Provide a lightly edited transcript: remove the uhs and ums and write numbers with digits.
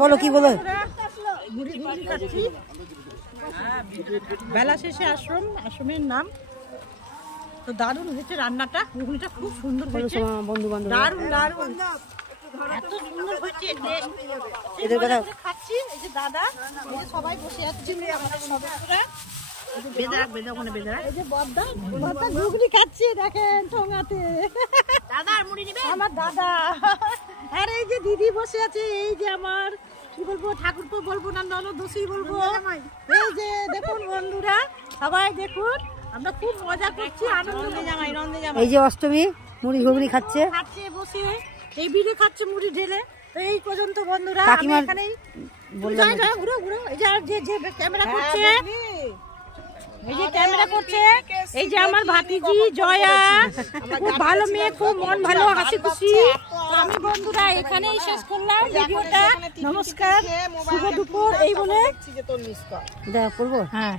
বলো কি বলো। বেলা শেষে আশ্রমের নাম তো দারুণ হয়েছে রান্নাটা, ঘুগনিটা খুব সুন্দর হয়েছে, বন্ধু বান্ধব দারুণ দারুণ এত সুন্দর হয়েছে। এদের কথা খাচ্ছি, এই যে দাদা, এই যে সবাই বসে আছে আমাদের সদস্যরা, এই যে বদ্দা ঘুগনি খাচ্ছে দেখেন ঠোঙাতে, দাদা মুড়ি নিবে আমার দাদা। আর এই যে দিদি বসে আছে, এই যে আমার কি বলবো ঠাকুরপো বলবো না ননদোষী বলবো, এই যে দেখুন বন্ধুরা সবাই দেখুন আমরা খুব মজা করছি, আনন্দ জামাই নন্দে জামাই এই যে অষ্টমী মুড়ি ঘুগনি খাচ্ছে বসে, এই বিড়ি খাচ্ছে মুড়ি ঢেলে। তো এই পর্যন্ত বন্ধুরা কাকিমা এখানেই বললাম ঘুরো ঘুরো, এই যে ক্যামেরা করছে, এই যে ক্যামেরা করছে, এই যে আমার ভাতিজি জয়া, খুব ভালো মেয়ে, খুব মন ভালো, হাসি খুশি। আমি বন্ধুরা এখানেই শেষ করলাম ভিডিওটা, নমস্কার, শুভ দুপুর এই বলে দেখ করবো। হ্যাঁ।